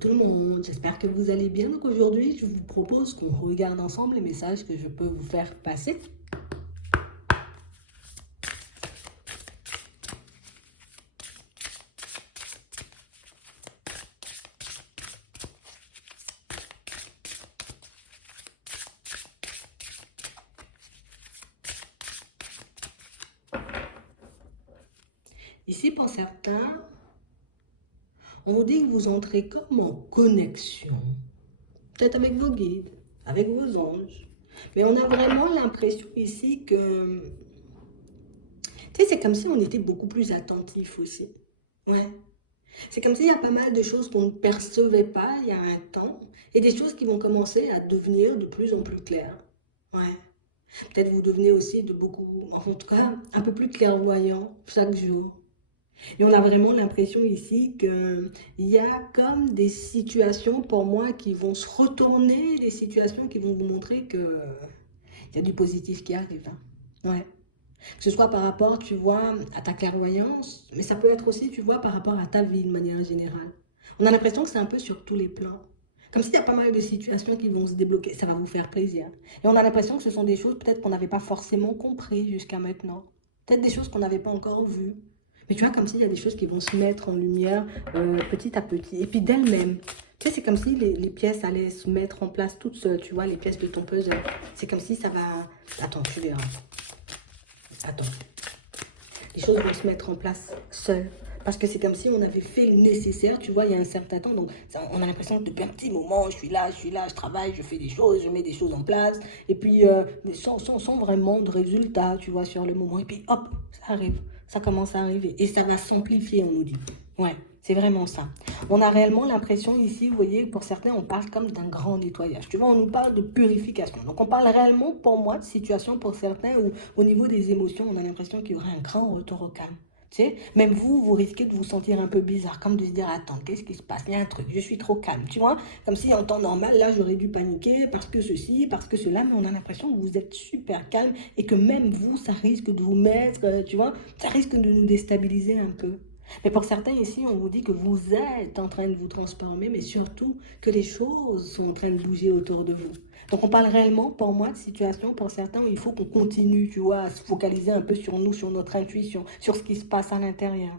tout le monde, j'espère que vous allez bien. Donc aujourd'hui, je vous propose qu'on regarde ensemble les messages que je peux vous faire passer. Ici, pour certains, on vous dit que vous entrez comme en connexion, peut-être avec vos guides, avec vos anges. Mais on a vraiment l'impression ici que, tu sais, c'est comme si on était beaucoup plus attentif aussi. Ouais. C'est comme s'il y a pas mal de choses qu'on ne percevait pas il y a un temps et des choses qui vont commencer à devenir de plus en plus claires. Ouais. Peut-être vous devenez aussi de beaucoup, en tout cas, un peu plus clairvoyant chaque jour. Et on a vraiment l'impression ici qu'il y a comme des situations pour moi qui vont se retourner, des situations qui vont vous montrer que il y a du positif qui arrive, hein. Ouais. Que ce soit par rapport, tu vois, à ta clairvoyance, mais ça peut être aussi, tu vois, par rapport à ta vie de manière générale. On a l'impression que c'est un peu sur tous les plans. Comme s'il y a pas mal de situations qui vont se débloquer, ça va vous faire plaisir. Et on a l'impression que ce sont des choses peut-être qu'on n'avait pas forcément compris jusqu'à maintenant. Peut-être des choses qu'on n'avait pas encore vues. Mais tu vois, comme s'il y a des choses qui vont se mettre en lumière petit à petit. Et puis d'elles-mêmes. Tu sais, c'est comme si les pièces allaient se mettre en place toutes seules, tu vois, les pièces de ton puzzle. C'est comme si ça va... Attends, tu verras. Attends. Les choses vont se mettre en place seules. Parce que c'est comme si on avait fait le nécessaire, tu vois, il y a un certain temps. Donc, ça, on a l'impression que depuis un petit moment, je travaille, je fais des choses, je mets des choses en place. Et puis, sans vraiment de résultats, tu vois, sur le moment. Et puis, hop, ça arrive. Ça commence à arriver. Et ça va s'amplifier, on nous dit. Ouais, c'est vraiment ça. On a réellement l'impression ici, vous voyez, pour certains, on parle comme d'un grand nettoyage. Tu vois, on nous parle de purification. Donc, on parle réellement, pour moi, de situation pour certains où, au niveau des émotions, on a l'impression qu'il y aurait un grand retour au calme. Tu sais, même vous, vous risquez de vous sentir un peu bizarre, comme de se dire, attends, qu'est-ce qui se passe? Il y a un truc, je suis trop calme, tu vois? Comme si en temps normal, là, j'aurais dû paniquer parce que ceci, parce que cela, mais on a l'impression que vous êtes super calme et que même vous, ça risque de vous mettre, tu vois, ça risque de nous déstabiliser un peu. Mais pour certains ici, on vous dit que vous êtes en train de vous transformer, mais surtout que les choses sont en train de bouger autour de vous. Donc on parle réellement, pour moi, de situation pour certains où il faut qu'on continue, tu vois, à se focaliser un peu sur nous, sur notre intuition, sur ce qui se passe à l'intérieur.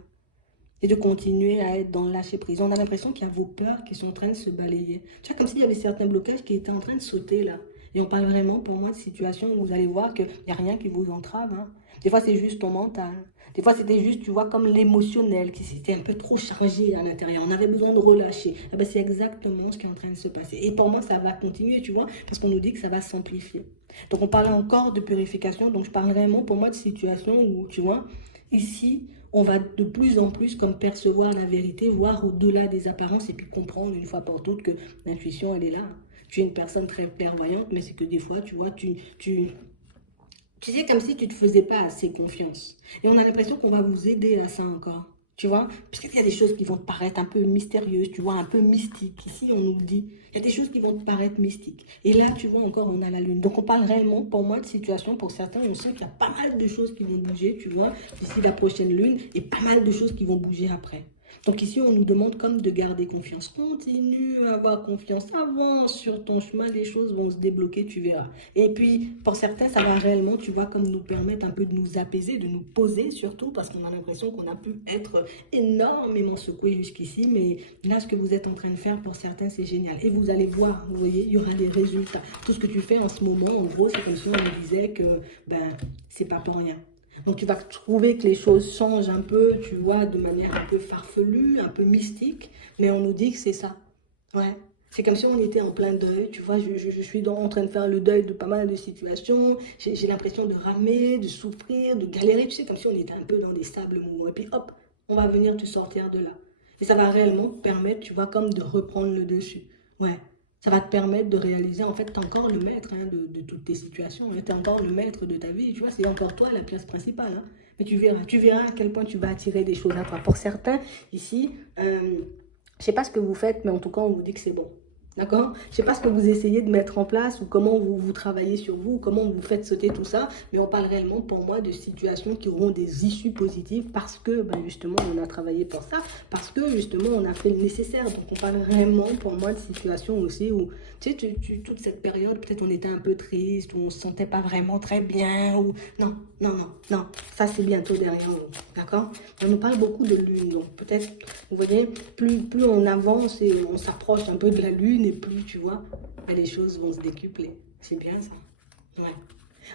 Et de continuer à être dans le lâcher prise. On a l'impression qu'il y a vos peurs qui sont en train de se balayer. Tu vois, comme s'il y avait certains blocages qui étaient en train de sauter là. Et on parle vraiment, pour moi, de situations où vous allez voir qu'il n'y a rien qui vous entrave, hein. Des fois, c'est juste ton mental. Des fois, c'était juste, tu vois, comme l'émotionnel qui s'était un peu trop chargé à l'intérieur. On avait besoin de relâcher. Eh ben, c'est exactement ce qui est en train de se passer. Et pour moi, ça va continuer, tu vois, parce qu'on nous dit que ça va s'amplifier. Donc, on parlait encore de purification. Donc, je parle vraiment, pour moi, de situations où, tu vois, ici, on va de plus en plus comme percevoir la vérité, voir au-delà des apparences et puis comprendre une fois pour toutes que l'intuition, elle est là. Tu es une personne très clairvoyante, mais c'est que des fois, tu vois, tu sais, comme si tu ne te faisais pas assez confiance. Et on a l'impression qu'on va vous aider à ça encore. Tu vois, puisqu'il y a des choses qui vont te paraître un peu mystérieuses, tu vois, un peu mystiques. Ici, on nous dit, il y a des choses qui vont te paraître mystiques. Et là, tu vois, encore, on a la lune. Donc, on parle réellement, pour moi, de situation. Pour certains, on sent qu'il y a pas mal de choses qui vont bouger, tu vois, d'ici la prochaine lune, et pas mal de choses qui vont bouger après. Donc ici, on nous demande comme de garder confiance. Continue à avoir confiance. Avance sur ton chemin, les choses vont se débloquer, tu verras. Et puis, pour certains, ça va réellement, tu vois, comme nous permettre un peu de nous apaiser, de nous poser surtout, parce qu'on a l'impression qu'on a pu être énormément secoué jusqu'ici. Mais là, ce que vous êtes en train de faire, pour certains, c'est génial. Et vous allez voir, vous voyez, il y aura des résultats. Tout ce que tu fais en ce moment, en gros, c'est comme si on nous disait que, ben, c'est pas pour rien. Donc tu vas trouver que les choses changent un peu, tu vois, de manière un peu farfelue, un peu mystique, mais on nous dit que c'est ça. Ouais. C'est comme si on était en plein deuil, tu vois, je suis en train de faire le deuil de pas mal de situations, j'ai l'impression de ramer, de souffrir, de galérer, tu sais, comme si on était un peu dans des sables mouvants. Et puis hop, on va venir te sortir de là. Et ça va réellement te permettre, tu vois, comme de reprendre le dessus. Ouais. Ça va te permettre de réaliser, en fait, tu es encore le maître hein, de toutes tes situations, hein, tu es encore le maître de ta vie, tu vois, c'est encore toi la pièce principale. Hein. Mais tu verras à quel point tu vas attirer des choses à toi. Pour certains, ici, je ne sais pas ce que vous faites, mais en tout cas, on vous dit que c'est bon. D'accord? Je ne sais pas ce que vous essayez de mettre en place ou comment vous travaillez sur vous, comment vous faites sauter tout ça, mais on parle réellement pour moi de situations qui auront des issues positives parce que ben justement on a travaillé pour ça, parce que justement on a fait le nécessaire. Donc on parle vraiment pour moi de situations aussi où, tu sais, toute cette période, peut-être on était un peu triste, ou on ne se sentait pas vraiment très bien, ou non, non, non, non, ça c'est bientôt derrière nous, d'accord? On nous parle beaucoup de lune, donc peut-être, vous voyez, plus on avance et on s'approche un peu de la lune, et plus, tu vois, ben, les choses vont se décupler. C'est bien ça. Ouais.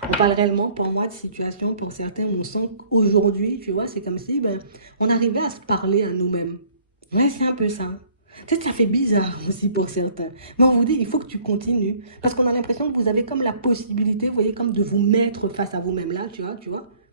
On parle réellement, pour moi, de situations, pour certains, où on sent qu'aujourd'hui, tu vois, c'est comme si ben, on arrivait à se parler à nous-mêmes. Ouais, c'est un peu ça. Peut-être ça fait bizarre aussi pour certains. Mais on vous dit, il faut que tu continues. Parce qu'on a l'impression que vous avez comme la possibilité, vous voyez, comme de vous mettre face à vous-même là, tu vois.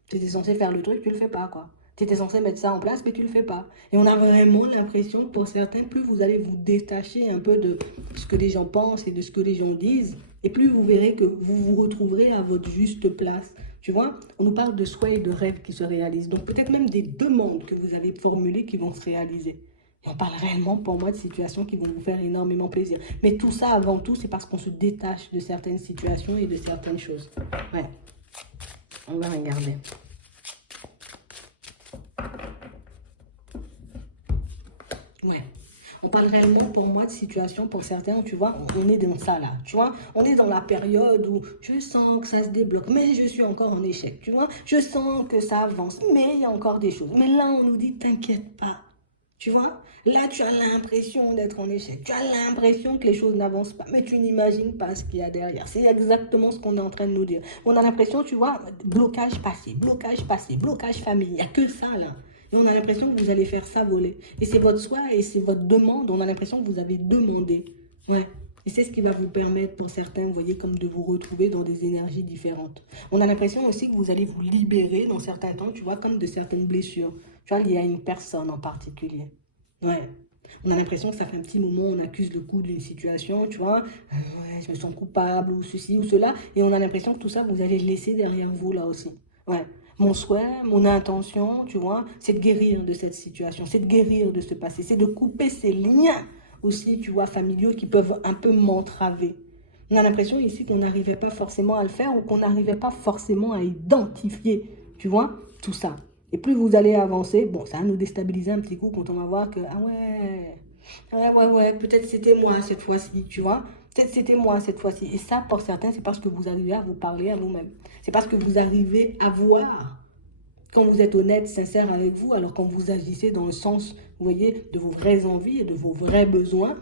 Tu étais censé faire le truc, tu le fais pas, quoi. Tu étais censé mettre ça en place, mais tu le fais pas. Et on a vraiment l'impression, pour certains, plus vous allez vous détacher un peu de ce que les gens pensent et de ce que les gens disent, et plus vous verrez que vous vous retrouverez à votre juste place. Tu vois, on nous parle de souhaits et de rêves qui se réalisent. Donc peut-être même des demandes que vous avez formulées qui vont se réaliser. Et on parle réellement pour moi de situations qui vont vous faire énormément plaisir. Mais tout ça, avant tout, c'est parce qu'on se détache de certaines situations et de certaines choses. Ouais, on va regarder. Ouais. On parle réellement pour moi de situation pour certains, tu vois, on est dans ça là, tu vois, on est dans la période où je sens que ça se débloque, mais je suis encore en échec, tu vois, je sens que ça avance, mais il y a encore des choses. Mais là, on nous dit, t'inquiète pas, tu vois, là, tu as l'impression d'être en échec, tu as l'impression que les choses n'avancent pas, mais tu n'imagines pas ce qu'il y a derrière. C'est exactement ce qu'on est en train de nous dire. On a l'impression, tu vois, blocage passé, blocage famille, il n'y a que ça là. Et on a l'impression que vous allez faire ça voler. Et c'est votre choix et c'est votre demande. On a l'impression que vous avez demandé. Ouais. Et c'est ce qui va vous permettre, pour certains, vous voyez, comme de vous retrouver dans des énergies différentes. On a l'impression aussi que vous allez vous libérer dans certains temps, tu vois, comme de certaines blessures. Tu vois, liées à une personne en particulier. Ouais. On a l'impression que ça fait un petit moment, on accuse le coup d'une situation, tu vois. Ouais, je me sens coupable ou ceci ou cela. Et on a l'impression que tout ça, vous allez le laisser derrière vous là aussi. Ouais. Mon souhait, mon intention, tu vois, c'est de guérir de cette situation, c'est de guérir de ce passé, c'est de couper ces liens aussi, tu vois, familiaux qui peuvent un peu m'entraver. On a l'impression ici qu'on n'arrivait pas forcément à le faire ou qu'on n'arrivait pas forcément à identifier, tu vois, tout ça. Et plus vous allez avancer, bon, ça va nous déstabiliser un petit coup quand on va voir que, ah ouais, peut-être c'était moi cette fois-ci, tu vois. Peut-être c'était moi cette fois-ci. Et ça, pour certains, c'est parce que vous arrivez à vous parler à vous-même. C'est parce que vous arrivez à voir quand vous êtes honnête, sincère avec vous, alors quand vous agissez dans le sens, vous voyez, de vos vraies envies et de vos vrais besoins,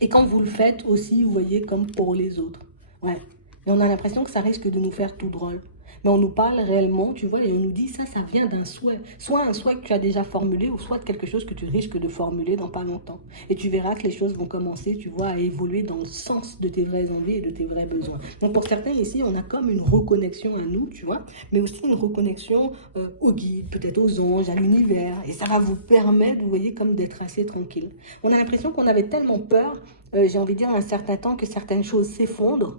et quand vous le faites aussi, vous voyez, comme pour les autres. Ouais. Et on a l'impression que ça risque de nous faire tout drôle. Mais on nous parle réellement, tu vois, et on nous dit ça vient d'un souhait. Soit un souhait que tu as déjà formulé, ou soit quelque chose que tu risques de formuler dans pas longtemps. Et tu verras que les choses vont commencer, tu vois, à évoluer dans le sens de tes vraies envies et de tes vrais besoins. Donc pour certains ici, on a comme une reconnexion à nous, tu vois, mais aussi une reconnexion au guide, peut-être aux anges, à l'univers. Et ça va vous permettre, vous voyez, comme d'être assez tranquille. On a l'impression qu'on avait tellement peur, j'ai envie de dire, un certain temps que certaines choses s'effondrent,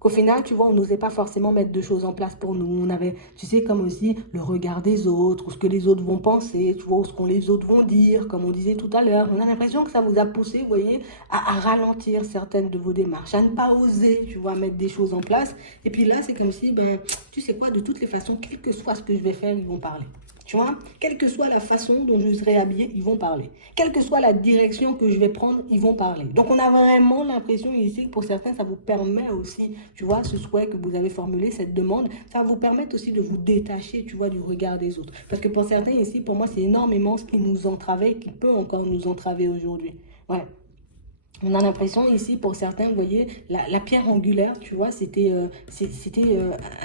qu'au final, tu vois, on n'osait pas forcément mettre de choses en place pour nous. On avait, tu sais, comme aussi le regard des autres, ou ce que les autres vont penser, tu vois, ou ce que les autres vont dire, comme on disait tout à l'heure. On a l'impression que ça vous a poussé, vous voyez, à ralentir certaines de vos démarches, à ne pas oser, tu vois, mettre des choses en place. Et puis là, c'est comme si, ben, tu sais quoi, de toutes les façons, quel que soit ce que je vais faire, ils vont parler. Tu vois, quelle que soit la façon dont je serai habillée, ils vont parler. Quelle que soit la direction que je vais prendre, ils vont parler. Donc on a vraiment l'impression ici que pour certains, ça vous permet aussi, tu vois, ce souhait que vous avez formulé, cette demande, ça va vous permettre aussi de vous détacher, tu vois, du regard des autres. Parce que pour certains ici, pour moi, c'est énormément ce qui nous entravait et qui peut encore nous entraver aujourd'hui. Ouais. On a l'impression ici, pour certains, vous voyez, la pierre angulaire, tu vois,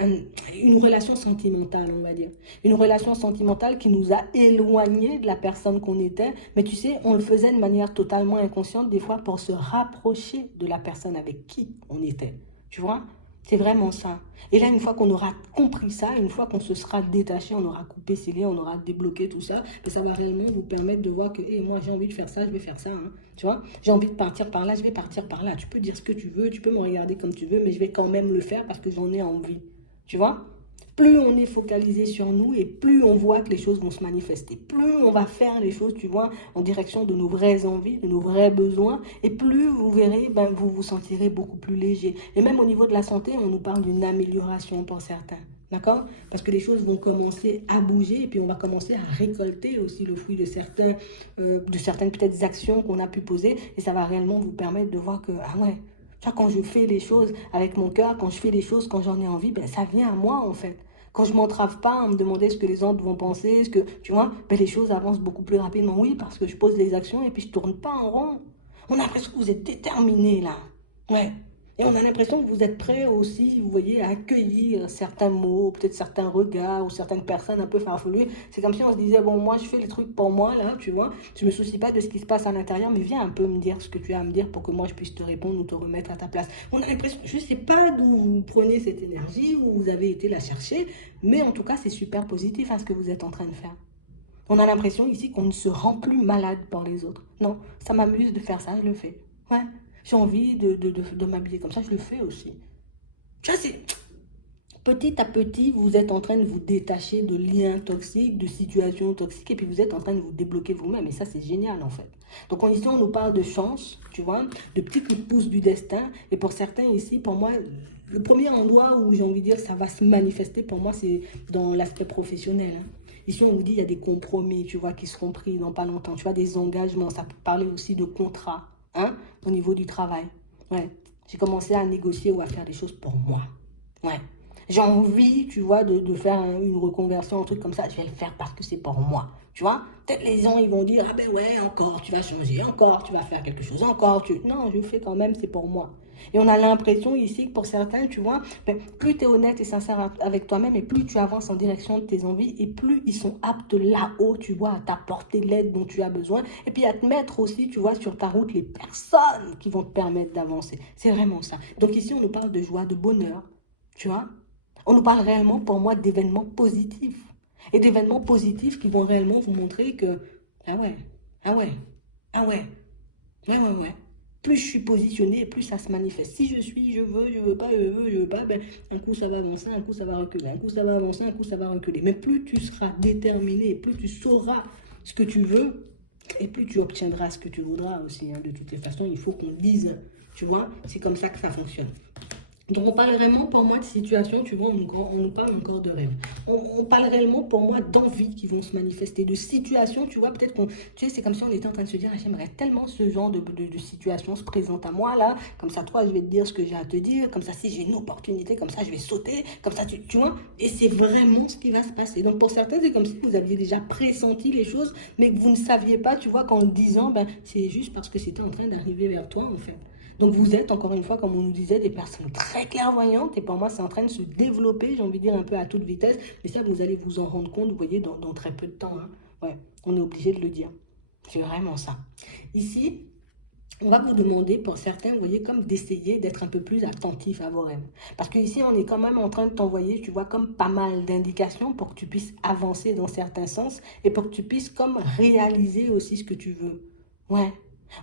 une relation sentimentale, on va dire. Une relation sentimentale qui nous a éloignés de la personne qu'on était. Mais tu sais, on le faisait de manière totalement inconsciente, des fois, pour se rapprocher de la personne avec qui on était. Tu vois? C'est vraiment ça. Et là, une fois qu'on aura compris ça, une fois qu'on se sera détaché, on aura coupé ces liens, on aura débloqué tout ça, et ça va réellement vous permettre de voir que, hey, moi j'ai envie de faire ça, je vais faire ça. Hein. Tu vois, j'ai envie de partir par là, je vais partir par là. Tu peux dire ce que tu veux, tu peux me regarder comme tu veux, mais je vais quand même le faire parce que j'en ai envie. Tu vois? Plus on est focalisé sur nous et plus on voit que les choses vont se manifester. Plus on va faire les choses, tu vois, en direction de nos vraies envies, de nos vrais besoins. Et plus vous verrez, ben, vous vous sentirez beaucoup plus léger. Et même au niveau de la santé, on nous parle d'une amélioration pour certains. D'accord? Parce que les choses vont commencer à bouger et puis on va commencer à récolter aussi le fruit de certaines peut-être actions qu'on a pu poser. Et ça va réellement vous permettre de voir que, ah ouais, tu vois, quand je fais les choses avec mon cœur, quand je fais les choses, quand j'en ai envie, ben, ça vient à moi en fait. Quand je ne m'entrave pas à me demander ce que les autres vont penser, ce que, tu vois, ben, les choses avancent beaucoup plus rapidement. Oui, parce que je pose les actions et puis je ne tourne pas en rond. On a l'impression que vous êtes déterminé là. Ouais. Et on a l'impression que vous êtes prêt aussi, vous voyez, à accueillir certains mots, peut-être certains regards ou certaines personnes un peu farfelues. C'est comme si on se disait, bon, moi, je fais les trucs pour moi, là, tu vois. Je me soucie pas de ce qui se passe à l'intérieur, mais viens un peu me dire ce que tu as à me dire pour que moi, je puisse te répondre ou te remettre à ta place. On a l'impression, je ne sais pas d'où vous prenez cette énergie, où vous avez été la chercher, mais en tout cas, c'est super positif à ce que vous êtes en train de faire. On a l'impression ici qu'on ne se rend plus malade par les autres. Non, ça m'amuse de faire ça, je le fais. Ouais. J'ai envie de m'habiller comme ça, je le fais aussi. Tu vois, c'est petit à petit, vous êtes en train de vous détacher de liens toxiques, de situations toxiques, et puis vous êtes en train de vous débloquer vous-même. Et ça, c'est génial, en fait. Donc, ici, on nous parle de chance, tu vois, de petits coups de pouce du destin. Et pour certains ici, pour moi, le premier endroit où j'ai envie de dire ça va se manifester, pour moi, c'est dans l'aspect professionnel. Hein. Ici, on vous dit il y a des compromis, tu vois, qui seront pris dans pas longtemps. Tu vois, des engagements. Ça peut parler aussi de contrats, hein, au niveau du travail. Ouais. J'ai commencé à négocier ou à faire des choses pour moi. Ouais. J'ai envie, tu vois, de faire une reconversion, un truc comme ça. Je vais le faire parce que c'est pour moi. Tu vois, peut-être les gens, ils vont dire, ah ben ouais, encore, tu vas changer, encore, tu vas faire quelque chose, encore. Non, je fais quand même, c'est pour moi. Et on a l'impression ici que pour certains, tu vois, ben, plus tu es honnête et sincère avec toi-même et plus tu avances en direction de tes envies et plus ils sont aptes là-haut, tu vois, à t'apporter l'aide dont tu as besoin et puis à te mettre aussi, tu vois, sur ta route les personnes qui vont te permettre d'avancer. C'est vraiment ça. Donc ici, on nous parle de joie, de bonheur, tu vois. On nous parle réellement, pour moi, d'événements positifs. Et d'événements positifs qui vont réellement vous montrer que, ah ouais, ah ouais, ah ouais, ouais, ouais, ouais. Plus je suis positionnée, plus ça se manifeste. Si je suis, je veux pas, je veux pas, ben, un coup ça va avancer, un coup ça va reculer, un coup ça va avancer, un coup ça va reculer. Mais plus tu seras déterminé, plus tu sauras ce que tu veux, et plus tu obtiendras ce que tu voudras aussi. Hein. De toutes les façons, il faut qu'on dise, tu vois, c'est comme ça que ça fonctionne. Donc on parle réellement pour moi de situation, tu vois, on nous parle encore de rêve. On parle réellement pour moi d'envies qui vont se manifester, de situations, tu vois, peut-être qu'on, tu sais, c'est comme si on était en train de se dire, ah, j'aimerais tellement ce genre de situation se présente à moi là, comme ça toi je vais te dire ce que j'ai à te dire, comme ça si j'ai une opportunité, comme ça je vais sauter, comme ça tu vois, et c'est vraiment ce qui va se passer. Donc pour certains c'est comme si vous aviez déjà pressenti les choses, mais que vous ne saviez pas, tu vois, qu'en le disant, ben, c'est juste parce que c'était en train d'arriver vers toi en fait. Donc vous êtes, encore une fois, comme on nous disait, des personnes très clairvoyantes. Et pour moi, c'est en train de se développer, j'ai envie de dire, un peu à toute vitesse. Mais ça, vous allez vous en rendre compte, vous voyez, dans très peu de temps. Hein. Ouais, on est obligé de le dire. C'est vraiment ça. Ici, on va vous demander, pour certains, vous voyez, comme d'essayer d'être un peu plus attentif à vos rêves. Parce qu'ici, on est quand même en train de t'envoyer, tu vois, comme pas mal d'indications pour que tu puisses avancer dans certains sens et pour que tu puisses comme réaliser aussi ce que tu veux. Ouais.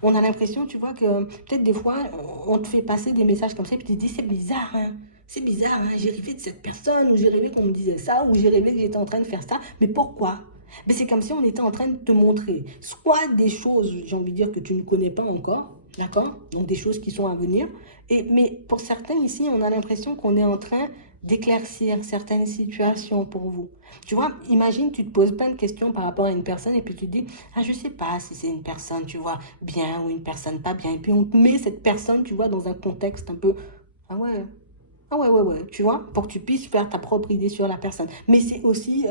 On a l'impression, tu vois, que peut-être des fois, on te fait passer des messages comme ça et puis tu te dis, c'est bizarre, hein. C'est bizarre, hein. J'ai rêvé de cette personne, ou j'ai rêvé qu'on me disait ça, ou j'ai rêvé que j'étais en train de faire ça. Mais pourquoi? Mais c'est comme si on était en train de te montrer soit des choses, j'ai envie de dire, que tu ne connais pas encore, d'accord? Donc des choses qui sont à venir. Mais pour certains ici, on a l'impression qu'on est en train d'éclaircir certaines situations pour vous. Tu vois, imagine, tu te poses plein de questions par rapport à une personne et puis tu te dis, ah, je sais pas si c'est une personne, tu vois, bien ou une personne pas bien. Et puis on te met cette personne, tu vois, dans un contexte un peu, ah ouais, ah ouais, ouais, ouais, tu vois, pour que tu puisses faire ta propre idée sur la personne. Mais c'est aussi,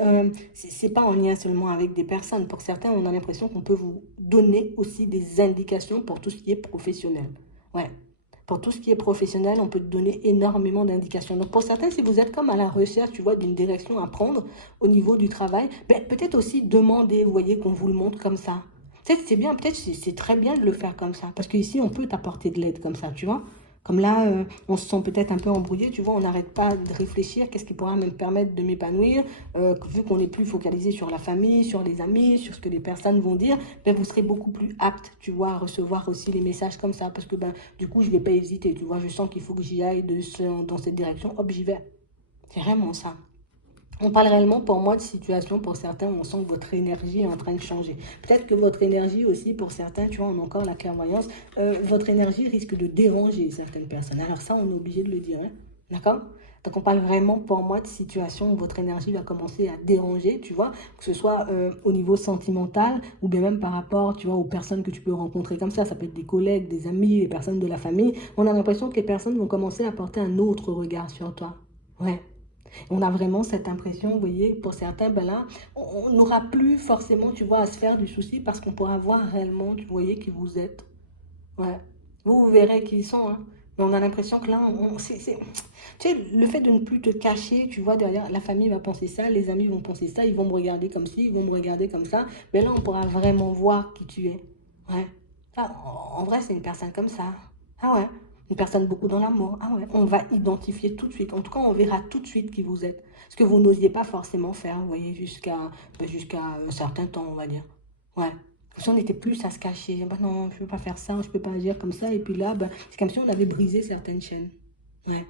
c'est pas en lien seulement avec des personnes. Pour certains, on a l'impression qu'on peut vous donner aussi des indications pour tout ce qui est professionnel. Ouais. Pour tout ce qui est professionnel, on peut te donner énormément d'indications. Donc pour certains, si vous êtes comme à la recherche, tu vois, d'une direction à prendre au niveau du travail, ben, peut-être aussi demander, vous voyez, qu'on vous le montre comme ça. Peut-être c'est bien, peut-être c'est très bien de le faire comme ça. Parce qu'ici, on peut t'apporter de l'aide comme ça, tu vois. Comme là, on se sent peut-être un peu embrouillé, tu vois, on n'arrête pas de réfléchir, qu'est-ce qui pourra me permettre de m'épanouir, vu qu'on est plus focalisé sur la famille, sur les amis, sur ce que les personnes vont dire, ben, vous serez beaucoup plus apte, tu vois, à recevoir aussi les messages comme ça, parce que ben, du coup, je ne vais pas hésiter, tu vois, je sens qu'il faut que j'y aille dans cette direction, hop, j'y vais. C'est vraiment ça. On parle réellement pour moi de situation, pour certains, où on sent que votre énergie est en train de changer. Peut-être que votre énergie aussi, pour certains, tu vois, on a encore la clairvoyance, votre énergie risque de déranger certaines personnes. Alors ça, on est obligé de le dire, hein. D'accord? Donc on parle vraiment pour moi de situation où votre énergie va commencer à déranger, tu vois, que ce soit au niveau sentimental ou bien même par rapport, tu vois, aux personnes que tu peux rencontrer comme ça peut être des collègues, des amis, des personnes de la famille. On a l'impression que les personnes vont commencer à porter un autre regard sur toi. Ouais. On a vraiment cette impression, vous voyez, pour certains, ben là, on n'aura plus forcément, tu vois, à se faire du souci parce qu'on pourra voir réellement, tu voyez, qui vous êtes. Ouais. Vous verrez qui ils sont, hein. Mais on a l'impression que là, tu sais, le fait de ne plus te cacher, tu vois, derrière, la famille va penser ça, les amis vont penser ça, ils vont me regarder comme ci, ils vont me regarder comme ça. Mais là, on pourra vraiment voir qui tu es. Ouais. Ah, en vrai, c'est une personne comme ça. Ah ouais. Une personne beaucoup dans l'amour. Ah ouais. On va identifier tout de suite. En tout cas, on verra tout de suite qui vous êtes. Ce que vous n'osiez pas forcément faire, vous voyez, jusqu'à un certain temps, on va dire. Ouais. Si on était plus à se cacher, bah non, je ne peux pas faire ça, je ne peux pas agir comme ça. Et puis là, bah, c'est comme si on avait brisé certaines chaînes. Ouais.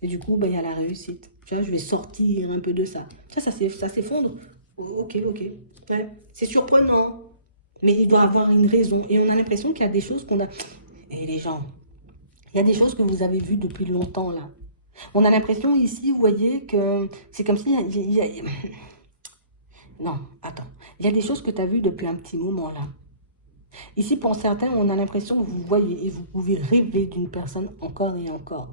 Et du coup, bah, il y a la réussite. Tu vois, je vais sortir un peu de ça. Ça s'effondre. Ok, ok. Ouais. C'est surprenant. Mais il doit avoir une raison. Et on a l'impression qu'il y a des choses qu'on a... Et les gens, il y a des choses que vous avez vues depuis longtemps, là. On a l'impression ici, vous voyez, que c'est comme si... Non, attends. Il y a des choses que tu as vues depuis un petit moment, là. Ici, pour certains, on a l'impression que vous voyez et vous pouvez rêver d'une personne encore et encore.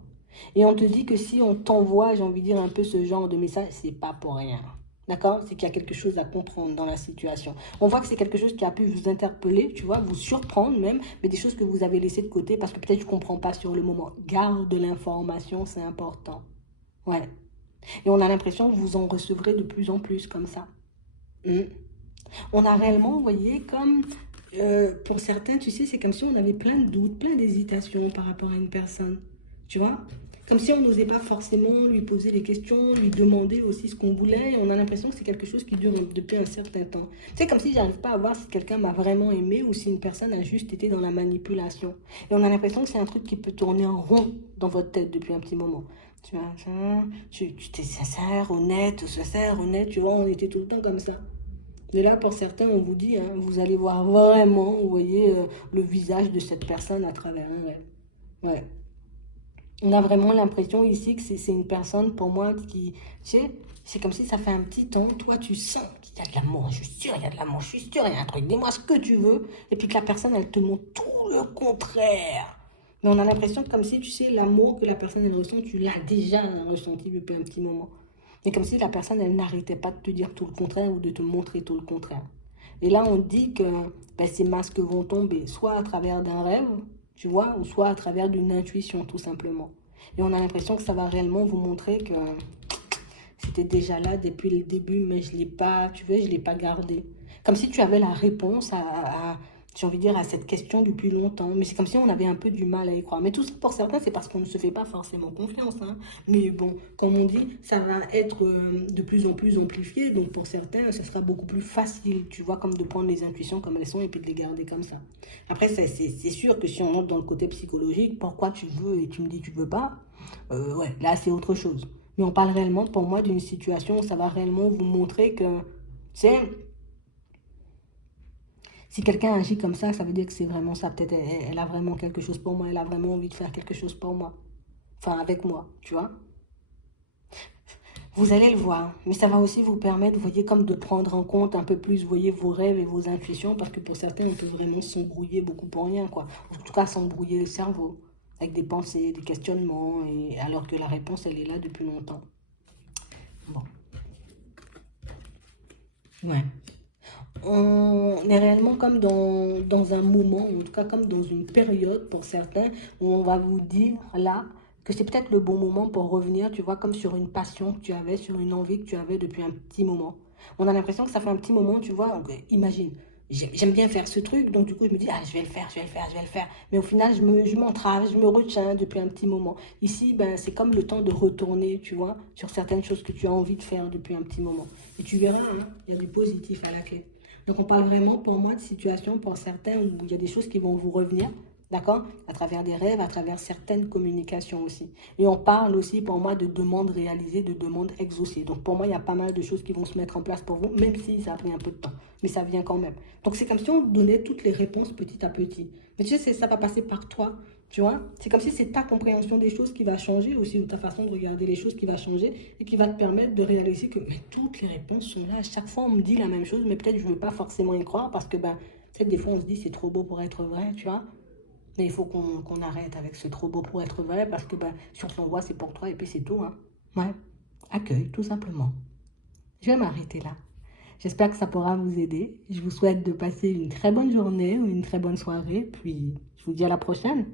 Et on te dit que si on t'envoie, j'ai envie de dire, un peu ce genre de message, c'est pas pour rien. D'accord? C'est qu'il y a quelque chose à comprendre dans la situation. On voit que c'est quelque chose qui a pu vous interpeller, tu vois, vous surprendre même, mais des choses que vous avez laissées de côté parce que peut-être tu ne comprends pas sur le moment. Garde l'information, c'est important. Ouais. Et on a l'impression que vous en recevrez de plus en plus comme ça. Mm. On a réellement, vous voyez, comme pour certains, tu sais, c'est comme si on avait plein de doutes, plein d'hésitations par rapport à une personne. Tu vois? Comme si on n'osait pas forcément lui poser des questions, lui demander aussi ce qu'on voulait. Et on a l'impression que c'est quelque chose qui dure depuis un certain temps. C'est comme si j'arrive pas à voir si quelqu'un m'a vraiment aimé ou si une personne a juste été dans la manipulation. Et on a l'impression que c'est un truc qui peut tourner en rond dans votre tête depuis un petit moment. Tu vois, tu t'es sincère, honnête, tu vois, on était tout le temps comme ça. Et là, pour certains, on vous dit, hein, vous allez voir vraiment, vous voyez, le visage de cette personne à travers un rêve. Ouais. On a vraiment l'impression ici que c'est une personne, pour moi, qui, tu sais, c'est comme si ça fait un petit temps, toi, tu sens qu'il y a de l'amour, je suis sûre, il y a de l'amour, je suis sûre, il y a un truc, dis-moi ce que tu veux, et puis que la personne, elle te montre tout le contraire. Mais on a l'impression comme si, tu sais, l'amour que la personne, elle ressent, tu l'as déjà ressenti depuis un petit moment. Mais comme si la personne, elle n'arrêtait pas de te dire tout le contraire ou de te montrer tout le contraire. Et là, on dit que ben, ces masques vont tomber, soit à travers d'un rêve, tu vois, ou soit à travers d'une intuition, tout simplement. Et on a l'impression que ça va réellement vous montrer que c'était déjà là depuis le début, mais je ne l'ai pas, tu vois, je l'ai pas gardé. Comme si tu avais la réponse j'ai envie de dire, à cette question depuis longtemps. Mais c'est comme si on avait un peu du mal à y croire. Mais tout ça, pour certains, c'est parce qu'on ne se fait pas forcément confiance, hein. Mais bon, comme on dit, ça va être de plus en plus amplifié. Donc pour certains, ce sera beaucoup plus facile, tu vois, comme de prendre les intuitions comme elles sont et puis de les garder comme ça. Après, c'est sûr que si on entre dans le côté psychologique, pourquoi tu veux et tu me dis tu veux pas, ouais, là c'est autre chose. Mais on parle réellement, pour moi, d'une situation où ça va réellement vous montrer que, tu sais, si quelqu'un agit comme ça veut dire que c'est vraiment ça. Peut-être elle a vraiment quelque chose pour moi, elle a vraiment envie de faire quelque chose pour moi. Enfin, avec moi, tu vois. Vous allez le voir, mais ça va aussi vous permettre, vous voyez, comme de prendre en compte un peu plus, vous voyez, vos rêves et vos intuitions, parce que pour certains, on peut vraiment s'embrouiller beaucoup pour rien, quoi. En tout cas, s'embrouiller le cerveau, avec des pensées, des questionnements, et alors que la réponse, elle est là depuis longtemps. Bon, ouais. On est réellement comme dans un moment, en tout cas comme dans une période pour certains, où on va vous dire là que c'est peut-être le bon moment pour revenir, tu vois, comme sur une passion que tu avais, sur une envie que tu avais depuis un petit moment. On a l'impression que ça fait un petit moment, tu vois, donc, imagine, j'aime bien faire ce truc, donc du coup je me dis, ah je vais le faire, je vais le faire, je vais le faire. Mais au final, je m'entrave, je me retiens depuis un petit moment. Ici, ben, c'est comme le temps de retourner, tu vois, sur certaines choses que tu as envie de faire depuis un petit moment. Et tu verras, hein, il y a du positif à la clé. Donc on parle vraiment pour moi de situation pour certains où il y a des choses qui vont vous revenir. D'accord? À travers des rêves, à travers certaines communications aussi. Et on parle aussi pour moi de demandes réalisées, de demandes exaucées. Donc pour moi, il y a pas mal de choses qui vont se mettre en place pour vous, même si ça a pris un peu de temps. Mais ça vient quand même. Donc c'est comme si on donnait toutes les réponses petit à petit. Mais tu sais, ça va passer par toi. Tu vois? C'est comme si c'est ta compréhension des choses qui va changer aussi, ou ta façon de regarder les choses qui va changer et qui va te permettre de réaliser que mais toutes les réponses sont là. À chaque fois, on me dit la même chose, mais peut-être je ne veux pas forcément y croire parce que ben, peut-être des fois on se dit c'est trop beau pour être vrai, tu vois? Mais il faut qu'on arrête avec ce trop beau pour être vrai parce que ben, si on te l'envoie, c'est pour toi et puis c'est tout. Hein. Ouais, accueil, tout simplement. Je vais m'arrêter là. J'espère que ça pourra vous aider. Je vous souhaite de passer une très bonne journée ou une très bonne soirée. Puis je vous dis à la prochaine.